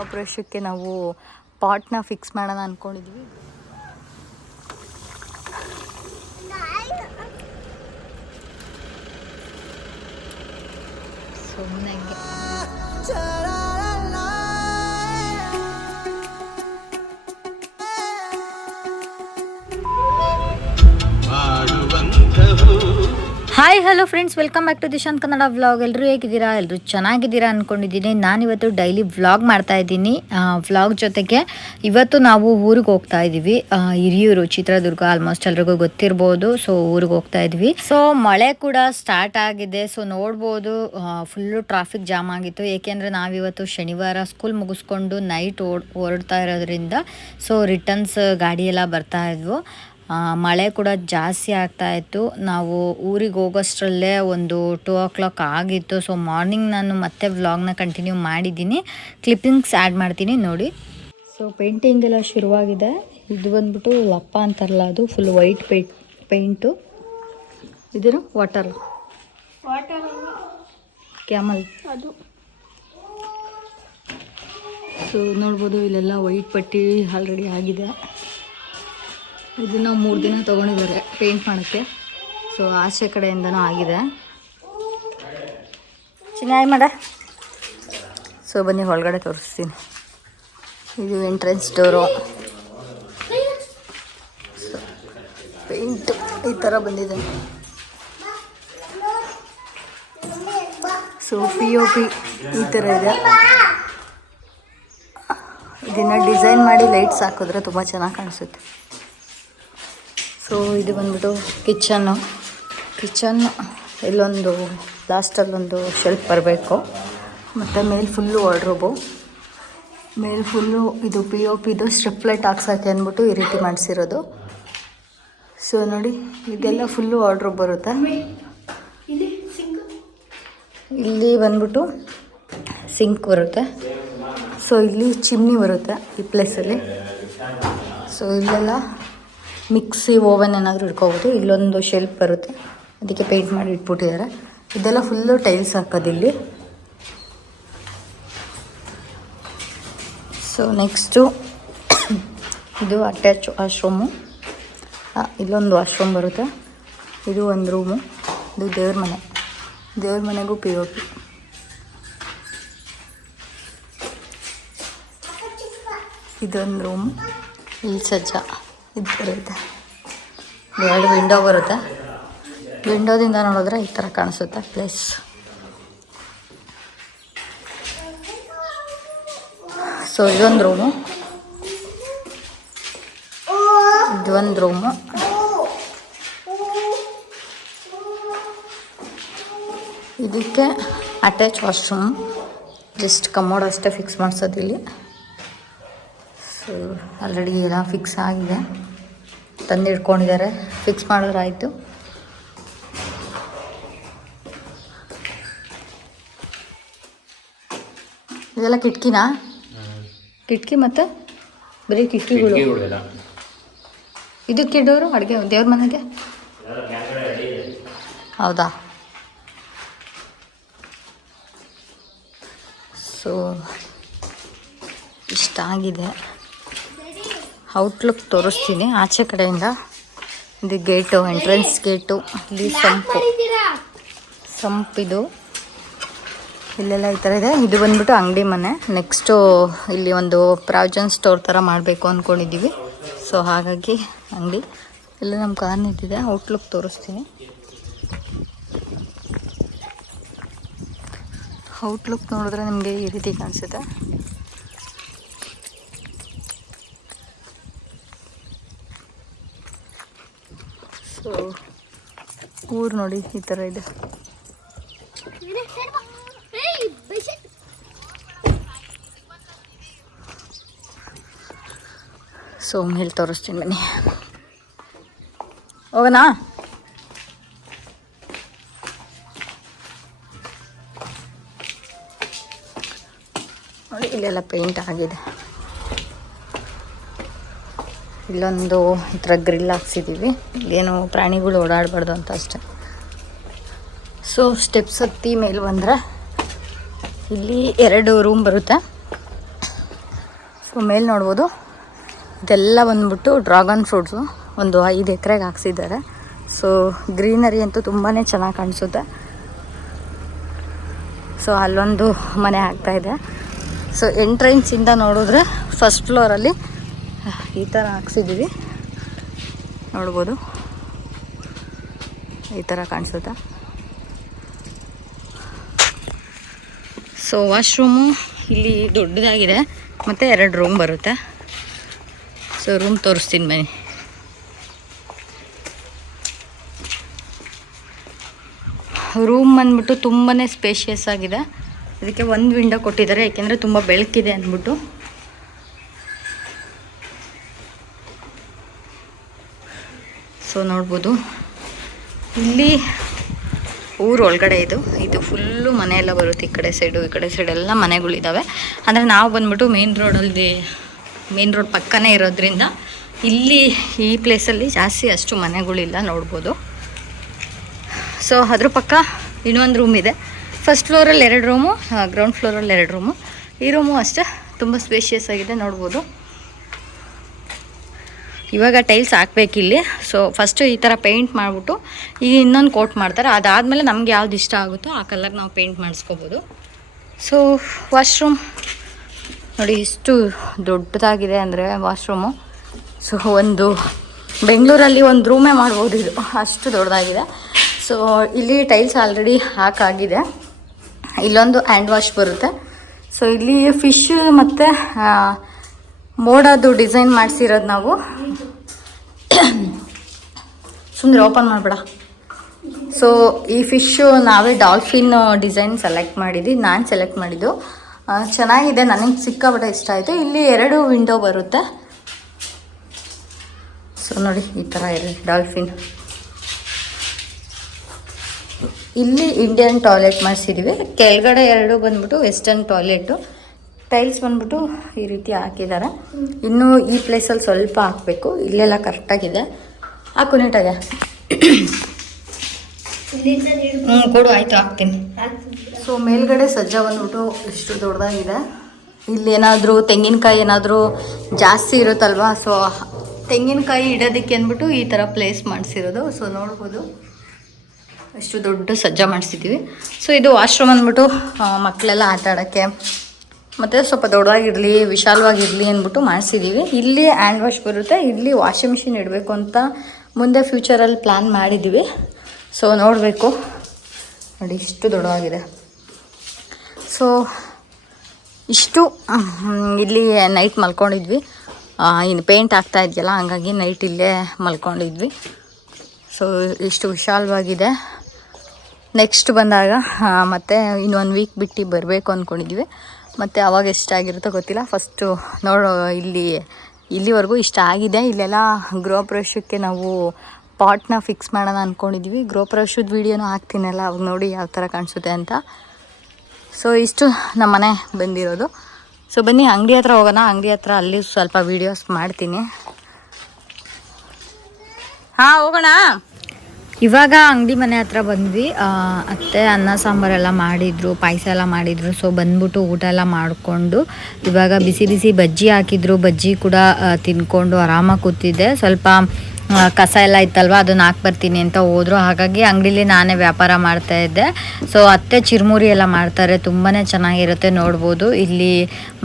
ಗೃಹ ಪ್ರವೇಶಕ್ಕೆ ನಾವು ಪಾಟ್ನ ಫಿಕ್ಸ್ ಮಾಡೋಣ ಅಂದ್ಕೊಂಡಿದ್ವಿ ಸುಮ್ಮನೆ hi hello friends welcome back to Dishant Kannada vlog ಎಲ್ಲರೂ ಹೇಗಿದ್ದೀರಾ? ಎಲ್ಲರೂ ಚೆನ್ನಾಗಿದ್ದೀರಾ ಅಂದ್ಕೊಂಡಿದ್ದೀನಿ ನಾನಿವತ್ತು ಡೈಲಿ ವ್ಲಾಗ್ ಮಾಡ್ತಾ ಇದ್ದೀನಿ. ವ್ಲಾಗ್ ಜೊತೆಗೆ ಇವತ್ತು ನಾವು ಊರಿಗೆ ಹೋಗ್ತಾ ಇದ್ದೀವಿ. ಹಿರಿಯೂರು, ಚಿತ್ರದುರ್ಗ ಆಲ್ಮೋಸ್ಟ್ ಎಲ್ರಿಗೂ ಗೊತ್ತಿರ್ಬೋದು. ಸೊ ಊರಿಗೆ ಹೋಗ್ತಾ ಇದ್ವಿ ಸೊ ಮಳೆ ಕೂಡ ಸ್ಟಾರ್ಟ್ ಆಗಿದೆ. ಸೊ ನೋಡ್ಬೋದು. ಫುಲ್ಲು ಟ್ರಾಫಿಕ್ ಜಾಮ್ ಆಗಿತ್ತು. ಏಕೆಂದರೆ ನಾವಿವತ್ತು ಶನಿವಾರ ಸ್ಕೂಲ್ ಮುಗಿಸ್ಕೊಂಡು ನೈಟ್ ಓಡ್ ಹೊರಡ್ತಾ ಇರೋದ್ರಿಂದ ಸೊ ರಿಟರ್ನ್ಸ್ ಗಾಡಿ ಎಲ್ಲ ಬರ್ತಾ ಇದ್ವು. ಮಳೆ ಕೂಡ ಜಾಸ್ತಿ ಆಗ್ತಾ ಇತ್ತು. ನಾವು ಊರಿಗೆ ಹೋಗೋಷ್ಟರಲ್ಲೇ ಒಂದು ಟೂ ಓ ಕ್ಲಾಕ್ ಆಗಿತ್ತು. ಸೊ ಮಾರ್ನಿಂಗ್ ನಾನು ಮತ್ತೆ ವ್ಲಾಗ್ನ ಕಂಟಿನ್ಯೂ ಮಾಡಿದ್ದೀನಿ. ಕ್ಲಿಪ್ಪಿಂಗ್ಸ್ ಆ್ಯಡ್ ಮಾಡ್ತೀನಿ ನೋಡಿ. ಸೊ ಪೇಂಟಿಂಗ್ ಎಲ್ಲ ಶುರುವಾಗಿದೆ. ಇದು ಬಂದ್ಬಿಟ್ಟು ಲಪ್ಪ ಅಂತಾರಲ್ಲ ಅದು ಫುಲ್ ವೈಟ್ ಪೇಂಟ್ ಪೇಂಟು ಇದರ ವಾಟರ್ ವಾಟರ್ ಕ್ಯಾಮಲ್ ಅದು. ಸೊ ನೋಡ್ಬೋದು ಇಲ್ಲೆಲ್ಲ ವೈಟ್ ಪಟ್ಟಿ ಆಲ್ರೆಡಿ ಆಗಿದೆ. ಇದನ್ನ ಮೂರು ದಿನ ತೊಗೊಂಡಿದ್ದಾರೆ ಪೇಂಟ್ ಮಾಡೋಕ್ಕೆ. ಸೊ ಆಚೆ ಕಡೆಯಿಂದನೂ ಆಗಿದೆ. ಚೆನ್ನಾಗಿ ಮಾಡ? ಸೊ ಬನ್ನಿ, ಒಳಗಡೆ ತೋರಿಸ್ತೀನಿ. ಇದು ಎಂಟ್ರೆನ್ಸ್ ಡೋರು ಪೇಂಟ್ ಈ ಥರ ಬಂದಿದೆ. ಸೊ ಪಿ ಒ ಪಿ ಈ ಥರ ಇದೆ. ಇದನ್ನು ಡಿಸೈನ್ ಮಾಡಿ ಲೈಟ್ಸ್ ಹಾಕಿದ್ರೆ ತುಂಬ ಚೆನ್ನಾಗಿ ಕಾಣಿಸುತ್ತೆ. ಸೊ ಇದು ಬಂದ್ಬಿಟ್ಟು ಕಿಚನ್ನು ಕಿಚನ್ ಇಲ್ಲೊಂದು ಲಾಸ್ಟಲ್ಲೊಂದು ಶೆಲ್ಫ್ ಬರಬೇಕು. ಮತ್ತು ಮೇಲೆ ಫುಲ್ಲು ವಾರ್ಡ್ರೋಬು ಮೇಲೆ ಫುಲ್ಲು ಇದು ಪಿ ಒ ಪಿದು ಸ್ಟ್ರಿಪ್ ಲೈಟ್ ಹಾಕ್ಸೋಕ್ಕೆ ಅಂದ್ಬಿಟ್ಟು ಈ ರೀತಿ ಮಾಡಿಸಿರೋದು. ಸೊ ನೋಡಿ, ಇದೆಲ್ಲ ಫುಲ್ಲು ವಾರ್ಡ್ರೋಬ್ ಬರುತ್ತೆ. ಇಲ್ಲಿ ಬಂದ್ಬಿಟ್ಟು ಸಿಂಕ್ ಬರುತ್ತೆ. ಸೊ ಇಲ್ಲಿ ಚಿಮ್ನಿ ಬರುತ್ತೆ ಈ ಪ್ಲೇಸಲ್ಲಿ ಸೊ ಇಲ್ಲೆಲ್ಲ ಮಿಕ್ಸಿ ಓವನ್ ಏನಾದರೂ ಇಟ್ಕೋಬೋದು. ಇಲ್ಲೊಂದು ಶೆಲ್ಫ್ ಬರುತ್ತೆ. ಅದಕ್ಕೆ ಪೇಂಟ್ ಮಾಡಿ ಇಟ್ಬಿಟ್ಟಿದ್ದಾರೆ. ಇದೆಲ್ಲ ಫುಲ್ಲು ಟೈಲ್ಸ್ ಹಾಕೋದು ಇಲ್ಲಿ. ಸೊ ನೆಕ್ಸ್ಟು ಇದು ಅಟ್ಯಾಚ್ ವಾಶ್ರೂಮು ಇಲ್ಲೊಂದು ವಾಶ್ರೂಮ್ ಬರುತ್ತೆ. ಇದು ಒಂದು ರೂಮು ಇದು ದೇವ್ರ ಮನೆ. ದೇವ್ರ ಮನೆಗೂ ಪಿ ಓ ಪಿ ಇದೊಂದು ರೂಮ್ ಇಲ್ಲಿ ಸಜ್ಜ. ಇದು ಬರುತ್ತೆ ಎರಡು ವಿಂಡೋ ಬರುತ್ತೆ. ವಿಂಡೋದಿಂದ ನೋಡಿದ್ರೆ ಈ ಥರ ಕಾಣಿಸುತ್ತೆ ಪ್ಲೇಸ್ ಸೊ ಇದೊಂದು ರೂಮು ಇದೊಂದು ರೂಮು ಇದಕ್ಕೆ ಅಟ್ಯಾಚ್ ವಾಶ್ರೂಮ್ ಜಸ್ಟ್ ಕಮೋಡ್ ಅಷ್ಟೇ ಫಿಕ್ಸ್ ಮಾಡಿಸೋದು ಇಲ್ಲಿ. ಸೊ ಆಲ್ರೆಡಿ ಎಲ್ಲ ಫಿಕ್ಸ್ ಆಗಿದೆ. ತಂದು ಇಟ್ಕೊಂಡಿದ್ದಾರೆ ಫಿಕ್ಸ್ ಮಾಡಿದ್ರಾಯಿತು ಇದೆಲ್ಲ ಕಿಟಕಿನಾ? ಕಿಟಕಿ ಮತ್ತು ಬರೀ ಕಿಟಕಿಗಳು. ಇದಕ್ಕೆ ಇಡೋರು ಅಡುಗೆ ದೇವ್ರ ಮನೆಗೆ? ಹೌದಾ? ಸೊ ಇಷ್ಟ ಆಗಿದೆ ಔಟ್ಲುಕ್ ತೋರಿಸ್ತೀನಿ. ಆಚೆ ಕಡೆಯಿಂದ ಇದು ಗೇಟು ಎಂಟ್ರೆನ್ಸ್ ಗೇಟು ಇಲ್ಲಿ ಸಂಪು. ಸಂಪಿದು. ಇಲ್ಲೆಲ್ಲ ಈ ಥರ ಇದೆ. ಇದು ಬಂದ್ಬಿಟ್ಟು ಅಂಗಡಿ ಮನೆ. ನೆಕ್ಸ್ಟು ಇಲ್ಲಿ ಒಂದು ಪ್ರಾವಿಜನ್ ಸ್ಟೋರ್ ಥರ ಮಾಡಬೇಕು ಅಂದ್ಕೊಂಡಿದ್ದೀವಿ ಸೊ ಹಾಗಾಗಿ ಅಂಗಡಿ. ಇಲ್ಲಿ ನಮ್ಮ ಕಾರ್ ನಿಂತಿದೆ. ಔಟ್ಲುಕ್ ತೋರಿಸ್ತೀನಿ. ಔಟ್ಲುಕ್ ನೋಡಿದ್ರೆ ನಿಮಗೆ ಈ ರೀತಿ ಕಾಣಿಸುತ್ತೆ. ಸೊ ಊರು ನೋಡಿ ಈ ಥರ ಇದೆ. ಸೊ ಮೇಲೆ ತೋರಿಸ್ತೀನಿ ಬನ್ನಿ. ಹೋಗೋಣ ಇಲ್ಲೆಲ್ಲ ಪೇಂಟ್ ಆಗಿದೆ. ಇಲ್ಲೊಂದು ಈ ಗ್ರಿಲ್ ಹಾಕ್ಸಿದ್ದೀವಿ ಏನು ಪ್ರಾಣಿಗಳು ಓಡಾಡಬಾರ್ದು ಅಂತ ಅಷ್ಟೆ. ಸೊ ಸ್ಟೆಪ್ಸ್ ಹತ್ತಿ ಮೇಲೆ ಬಂದರೆ ಇಲ್ಲಿ ಎರಡು ರೂಮ್ ಬರುತ್ತೆ. ಸೊ ಮೇಲೆ ನೋಡ್ಬೋದು. ಇದೆಲ್ಲ ಬಂದ್ಬಿಟ್ಟು ಡ್ರಾಗನ್ ಫ್ರೂಟ್ಸು ಒಂದು ಐದು ಎಕರೆಗೆ ಹಾಕ್ಸಿದ್ದಾರೆ. ಸೊ ಗ್ರೀನರಿ ಅಂತೂ ತುಂಬಾ ಚೆನ್ನಾಗಿ ಕಾಣಿಸುತ್ತೆ. ಸೊ ಅಲ್ಲೊಂದು ಮನೆ ಆಗ್ತಾಯಿದೆ ಸೊ ಎಂಟ್ರೆನ್ಸಿಂದ ನೋಡಿದ್ರೆ ಫಸ್ಟ್ ಫ್ಲೋರಲ್ಲಿ ಈ ಥರ ಹಾಕ್ಸಿದ್ದೀವಿ. ನೋಡ್ಬೋದು. ಈ ಥರ ಕಾಣಿಸುತ್ತಾ? ಸೊ ವಾಶ್ರೂಮು ಇಲ್ಲಿ ದೊಡ್ಡದಾಗಿದೆ. ಮತ್ತು ಎರಡು ರೂಮ್ ಬರುತ್ತೆ. ಸೊ ರೂಮ್ ತೋರಿಸ್ತೀನಿ ಬನ್ನಿ. ರೂಮ್ ಬಂದ್ಬಿಟ್ಟು ತುಂಬಾ ಸ್ಪೇಷಿಯಸ್ ಆಗಿದೆ. ಅದಕ್ಕೆ ಒಂದು ವಿಂಡೋ ಕೊಟ್ಟಿದ್ದಾರೆ ಏಕೆಂದರೆ ತುಂಬ ಬೆಳಕಿದೆ ಅಂದ್ಬಿಟ್ಟು. ಸೊ, ನೋಡ್ಬೋದು. ಇಲ್ಲಿ ಊರು ಒಳಗಡೆ ಇದು. ಇದು ಫುಲ್ಲು ಮನೆ ಎಲ್ಲ ಬರುತ್ತೆ ಈ ಕಡೆ ಸೈಡು ಈ ಕಡೆ ಸೈಡ್ ಎಲ್ಲ ಮನೆಗಳಿದ್ದಾವೆ ಅಂದರೆ ನಾವು ಬಂದ್ಬಿಟ್ಟು ಮೇನ್ ರೋಡಲ್ಲಿ ಮೇನ್ ರೋಡ್ ಪಕ್ಕನೇ ಇರೋದ್ರಿಂದ ಇಲ್ಲಿ ಈ ಪ್ಲೇಸಲ್ಲಿ ಜಾಸ್ತಿ ಅಷ್ಟು ಮನೆಗಳಿಲ್ಲ, ನೋಡ್ಬೋದು. ಸೊ, ಅದ್ರ ಪಕ್ಕ ಇನ್ನೊಂದು ರೂಮ್ ಇದೆ. ಫಸ್ಟ್ ಫ್ಲೋರಲ್ಲಿ ಎರಡು ರೂಮು ಗ್ರೌಂಡ್ ಫ್ಲೋರಲ್ಲಿ ಎರಡು ರೂಮು ಈ ರೂಮು ಅಷ್ಟೇ ತುಂಬ ಸ್ಪೇಷಿಯಸ್ ಆಗಿದೆ, ನೋಡ್ಬೋದು. ಇವಾಗ ಟೈಲ್ಸ್ ಹಾಕ್ಬೇಕಿಲ್ಲಿ ಸೊ ಫಸ್ಟು ಈ ಥರ ಪೇಂಟ್ ಮಾಡಿಬಿಟ್ಟು ಈಗ ಇನ್ನೊಂದು ಕೋಟ್ ಮಾಡ್ತಾರೆ. ಅದಾದಮೇಲೆ ನಮ್ಗೆ ಯಾವ್ದು ಇಷ್ಟ ಆಗುತ್ತೋ ಆ ಕಲರ್ ನಾವು ಪೇಂಟ್ ಮಾಡಿಸ್ಕೋಬೋದು. ಸೊ ವಾಶ್ರೂಮ್ ನೋಡಿ ಇಷ್ಟು ದೊಡ್ಡದಾಗಿದೆ ಅಂದರೆ ವಾಶ್ರೂಮು ಸೊ ಒಂದು ಬೆಂಗಳೂರಲ್ಲಿ ಒಂದು ರೂಮೇ ಮಾಡ್ಬೋದು ಇದು. ಅಷ್ಟು ದೊಡ್ಡದಾಗಿದೆ. ಸೊ ಇಲ್ಲಿ ಟೈಲ್ಸ್ ಆಲ್ರೆಡಿ ಹಾಕಾಗಿದೆ. ಇಲ್ಲೊಂದು ಹ್ಯಾಂಡ್ ವಾಶ್ ಬರುತ್ತೆ. ಸೊ ಇಲ್ಲಿ ಫಿಶ್ ಮತ್ತು ಮೋಡದು ಡಿಸೈನ್ ಮಾಡಿಸಿರೋದು ನಾವು. ಸುಮ್ಮನೆ ಓಪನ್ ಮಾಡಬೇಡ. ಸೊ ಈ ಫಿಶ್ಶು ನಾವೇ ಡಾಲ್ಫಿನ್ ಡಿಸೈನ್ ಸೆಲೆಕ್ಟ್ ಮಾಡಿದ್ವಿ, ನಾನು ಸೆಲೆಕ್ಟ್ ಮಾಡಿದ್ದು. ಚೆನ್ನಾಗಿದೆ, ನನಗೆ ಸಿಕ್ಕಾಪಟ್ಟೆ ಇಷ್ಟ ಆಯಿತು. ಇಲ್ಲಿ ಎರಡು ವಿಂಡೋ ಬರುತ್ತೆ. ಸೊ ನೋಡಿ, ಈ ಥರ ಇರಲಿ ಡಾಲ್ಫಿನ್ ಇಲ್ಲಿ ಇಂಡಿಯನ್ ಟಾಯ್ಲೆಟ್ ಮಾಡಿಸಿದ್ದೀವಿ ಕೆಳಗಡೆ ಎರಡು ಬಂದ್ಬಿಟ್ಟು ವೆಸ್ಟರ್ನ್ ಟಾಯ್ಲೆಟು ಟೈಲ್ಸ್ ಬಂದ್ಬಿಟ್ಟು ಈ ರೀತಿ ಹಾಕಿದ್ದಾರೆ. ಇನ್ನೂ ಈ ಪ್ಲೇಸಲ್ಲಿ ಸ್ವಲ್ಪ ಹಾಕಬೇಕು. ಇಲ್ಲೆಲ್ಲ ಕರೆಕ್ಟಾಗಿದೆ ಹಾಕು ನೀಟಾಗೆ. ಹ್ಞೂ ಕೊಡು, ಆಯಿತು, ಹಾಕ್ತೀನಿ? ಸೊ ಮೇಲ್ಗಡೆ ಸಜ್ಜ ಬಂದ್ಬಿಟ್ಟು ಇಷ್ಟು ದೊಡ್ಡದಾಗಿದೆ. ಇಲ್ಲಿ ಏನಾದರೂ ತೆಂಗಿನಕಾಯಿ ಏನಾದರೂ ಜಾಸ್ತಿ ಇರುತ್ತಲ್ವಾ? ಸೊ ತೆಂಗಿನಕಾಯಿ ಇಡೋದಕ್ಕೆ ಅಂದ್ಬಿಟ್ಟು ಈ ಥರ ಪ್ಲೇಸ್ ಮಾಡಿಸಿರೋದು. ಸೊ ನೋಡ್ಬೋದು. ಅಷ್ಟು ದೊಡ್ಡ ಸಜ್ಜ ಮಾಡಿಸಿದ್ದೀವಿ. ಸೊ ಇದು ವಾಶ್ರೂಮ್ ಅಂದ್ಬಿಟ್ಟು ಮಕ್ಕಳೆಲ್ಲ ಆಟ ಆಡೋಕ್ಕೆ ಮತ್ತು ಸ್ವಲ್ಪ ದೊಡ್ಡದಾಗಿರಲಿ, ವಿಶಾಲವಾಗಿರಲಿ ಅಂದ್ಬಿಟ್ಟು ಮಾಡಿಸಿದ್ದೀವಿ ಇಲ್ಲಿ ಹ್ಯಾಂಡ್ ವಾಶ್ ಬರುತ್ತೆ. ಇಲ್ಲಿ ವಾಷಿಂಗ್ ಮಿಷಿನ್ ಇಡಬೇಕು ಅಂತ ಮುಂದೆ ಫ್ಯೂಚರಲ್ಲಿ ಪ್ಲ್ಯಾನ್ ಮಾಡಿದ್ದೀವಿ ಸೊ ನೋಡಬೇಕು. ನೋಡಿ, ಇಷ್ಟು ದೊಡ್ಡದಾಗಿದೆ. ಸೊ ಇಷ್ಟು ಇಲ್ಲಿ ನೈಟ್ ಮಲ್ಕೊಂಡಿದ್ವಿ. ಇನ್ನು ಪೇಂಟ್ ಆಗ್ತಾ ಇದೆಯಲ್ಲ, ಹಂಗಾಗಿ ನೈಟ್ ಇಲ್ಲೇ ಮಲ್ಕೊಂಡಿದ್ವಿ. ಸೊ ಇಷ್ಟು ವಿಶಾಲವಾಗಿದೆ. ನೆಕ್ಸ್ಟ್ ಬಂದಾಗ ಮತ್ತೆ ಇನ್ನೊಂದು ವೀಕ್ ಬಿಟ್ಟು ಬರಬೇಕು ಅಂದ್ಕೊಂಡಿದ್ವಿ ಮತ್ತು ಅವಾಗ ಎಷ್ಟಾಗಿರುತ್ತೋ ಗೊತ್ತಿಲ್ಲ. ಫಸ್ಟು ನೋಡೋ, ಇಲ್ಲಿ, ಇಲ್ಲಿವರೆಗೂ ಇಷ್ಟ ಆಗಿದೆ. ಇಲ್ಲೆಲ್ಲ ಗೃಹಪ್ರವೇಶಕ್ಕೆ ನಾವು ಪಾಟ್ನ ಫಿಕ್ಸ್ ಮಾಡೋಣ ಅಂದ್ಕೊಂಡಿದ್ವಿ ಗೃಹಪ್ರವೇಶದ ವೀಡಿಯೋನೂ ಹಾಕ್ತೀನಲ್ಲ, ಅವಾಗ ನೋಡಿ ಯಾವ ಥರ ಕಾಣಿಸುತ್ತೆ ಅಂತ. ಸೊ ಇಷ್ಟು ನಮ್ಮ ಮನೆ ಬಂದಿರೋದು. ಸೊ ಬನ್ನಿ, ಅಂಗಡಿ ಹತ್ರ ಹೋಗೋಣ. ಅಂಗಡಿ ಹತ್ರ ಅಲ್ಲಿ ಸ್ವಲ್ಪ ವೀಡಿಯೋಸ್ ಮಾಡ್ತೀನಿ. ಹಾಂ, ಹೋಗೋಣ. ಇವಾಗ ಅಂಗಡಿ ಮನೆ ಹತ್ರ ಬಂದ್ವಿ. ಅತ್ತೆ, ಅನ್ನ ಸಾಂಬಾರೆಲ್ಲ ಮಾಡಿದ್ರು, ಪಾಯಸ ಎಲ್ಲ ಮಾಡಿದ್ರು. ಸೊ ಬಂದ್ಬಿಟ್ಟು ಊಟ ಎಲ್ಲ ಮಾಡಿಕೊಂಡು ಇವಾಗ ಬಿಸಿ ಬಿಸಿ ಬಜ್ಜಿ ಹಾಕಿದ್ರು. ಬಜ್ಜಿ ಕೂಡ ತಿನ್ಕೊಂಡು ಆರಾಮಾಗಿ ಕೂತಿದ್ದೆ. ಸ್ವಲ್ಪ ಕಸ ಎಲ್ಲ ಇತ್ತಲ್ವ, ಅದನ್ನ ಹಾಕಿ ಬರ್ತೀನಿ ಅಂತ ಹೋದ್ರು. ಹಾಗಾಗಿ ಅಂಗಡಿಲಿ ನಾನೇ ವ್ಯಾಪಾರ ಮಾಡ್ತಾ ಇದ್ದೆ. ಸೊ ಅತ್ತೆ ಚಿರುಮುರಿ ಎಲ್ಲ ಮಾಡ್ತಾರೆ. ತುಂಬಾ ಚೆನ್ನಾಗಿರುತ್ತೆ ನೋಡ್ಬೋದು. ಇಲ್ಲಿ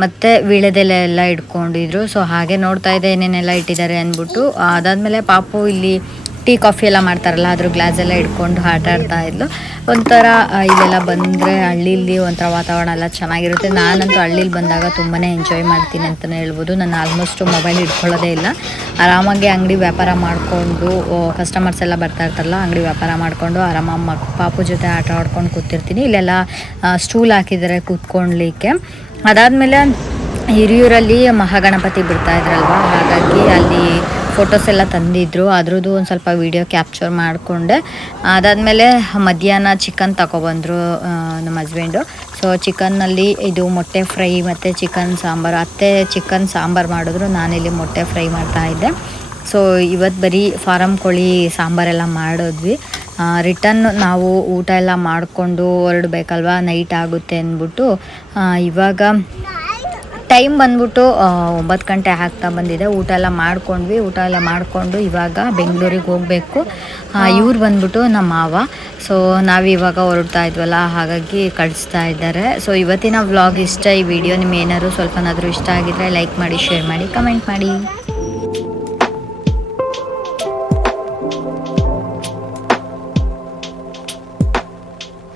ಮತ್ತೆ ವೀಳ್ಯದೆಲೆ ಎಲ್ಲ ಇಟ್ಕೊಂಡಿದ್ರು. ಸೊ ಹಾಗೆ ನೋಡ್ತಾ ಇದ್ದೆ, ಏನೇನೆಲ್ಲ ಇಟ್ಟಿದ್ದಾರೆ ಅಂದ್ಬಿಟ್ಟು. ಅದಾದಮೇಲೆ ಪಾಪು ಇಲ್ಲಿ ಟೀ, ಕಾಫಿ ಎಲ್ಲ ಮಾಡ್ತಾರಲ್ಲ, ಅದ್ರ ಗ್ಲಾಸ್ ಎಲ್ಲ ಇಟ್ಕೊಂಡು ಆಟ ಆಡ್ತಾ ಇದ್ಲು. ಒಂಥರ ಇಲ್ಲೆಲ್ಲ ಬಂದರೆ ಹಳ್ಳಿಲಿ ಒಂಥರ ವಾತಾವರಣ ಎಲ್ಲ ಚೆನ್ನಾಗಿರುತ್ತೆ. ನಾನಂತೂ ಹಳ್ಳಿಲಿ ಬಂದಾಗ ತುಂಬಾ ಎಂಜಾಯ್ ಮಾಡ್ತೀನಿ ಅಂತಲೇ ಹೇಳ್ಬೋದು. ನಾನು ಆಲ್ಮೋಸ್ಟ್ ಮೊಬೈಲ್ ಇಟ್ಕೊಳ್ಳೋದೇ ಇಲ್ಲ. ಆರಾಮಾಗಿ ಅಂಗಡಿ ವ್ಯಾಪಾರ ಮಾಡಿಕೊಂಡು ಕಸ್ಟಮರ್ಸ್ ಎಲ್ಲ ಬರ್ತಾ ಇರ್ತಾರಲ್ಲ, ಅಂಗಡಿ ವ್ಯಾಪಾರ ಮಾಡಿಕೊಂಡು ಆರಾಮಾಗಿ ಪಾಪು ಜೊತೆ ಆಟ ಆಡ್ಕೊಂಡು ಕೂತಿರ್ತೀನಿ. ಇಲ್ಲೆಲ್ಲ ಸ್ಟೂಲ್ ಹಾಕಿದ್ದಾರೆ ಕೂತ್ಕೊಳ್ಲಿಕ್ಕೆ. ಅದಾದಮೇಲೆ ಹಿರಿಯೂರಲ್ಲಿ ಮಹಾಗಣಪತಿ ಬಿಡ್ತಾ ಇದ್ರಲ್ವ? ಹಾಗಾಗಿ ಅಲ್ಲಿ ಫೋಟೋಸ್ ಎಲ್ಲ ತಂದಿದ್ರು. ಅದ್ರದ್ದು ಒಂದು ಸ್ವಲ್ಪ ವಿಡಿಯೋ ಕ್ಯಾಪ್ಚರ್ ಮಾಡಿಕೊಂಡೆ. ಅದಾದಮೇಲೆ ಮಧ್ಯಾಹ್ನ ಚಿಕನ್ ತಗೊಬಂದರು ನಮ್ಮ ಹಸ್ಬೆಂಡು ಸೊ ಚಿಕನ್ನಲ್ಲಿ ಇದು ಮೊಟ್ಟೆ ಫ್ರೈ ಮತ್ತು ಚಿಕನ್ ಸಾಂಬಾರು. ಅತ್ತೆ ಚಿಕನ್ ಸಾಂಬಾರು ಮಾಡಿದ್ರು. ನಾನಿಲ್ಲಿ ಮೊಟ್ಟೆ ಫ್ರೈ ಮಾಡ್ತಾ ಇದ್ದೆ. ಸೊ ಇವತ್ತು ಬರೀ ಫಾರಮ್ ಕೋಳಿ ಸಾಂಬಾರೆಲ್ಲ ಮಾಡಿದ್ವಿ. ರಿಟರ್ನ್ ನಾವು ಊಟ ಎಲ್ಲ ಮಾಡಿಕೊಂಡು ಹೊರಡಬೇಕಲ್ವಾ? ನೈಟ್ ಆಗುತ್ತೆ ಅಂದ್ಬಿಟ್ಟು ಇವಾಗ ಟೈಮ್ ಬಂದ್ಬಿಟ್ಟು ಒಂಬತ್ತು ಗಂಟೆ ಆಗ್ತಾ ಬಂದಿದೆ. ಊಟ ಎಲ್ಲ ಮಾಡ್ಕೊಂಡ್ವಿ. ಊಟ ಎಲ್ಲ ಮಾಡಿಕೊಂಡು ಇವಾಗ ಬೆಂಗಳೂರಿಗೆ ಹೋಗಬೇಕು. ಇವ್ರು ಬಂದ್ಬಿಟ್ಟು ನಮ್ಮ ಮಾವ. ಸೊ ನಾವು ಇವಾಗ ಹೊರಡ್ತಾ ಇದ್ವಲ್ಲ ಹಾಗಾಗಿ ಕಳಿಸ್ತಾ ಇದ್ದಾರೆ. ಸೊ ಇವತ್ತಿನ ವ್ಲಾಗ್ ಇಷ್ಟ ಈ ವಿಡಿಯೋ. ನಿಮ್ಗೆ ಏನಾದ್ರು ಸ್ವಲ್ಪನಾದರೂ ಇಷ್ಟ ಆಗಿದ್ರೆ ಲೈಕ್ ಮಾಡಿ ಶೇರ್ ಮಾಡಿ ಕಮೆಂಟ್ ಮಾಡಿ.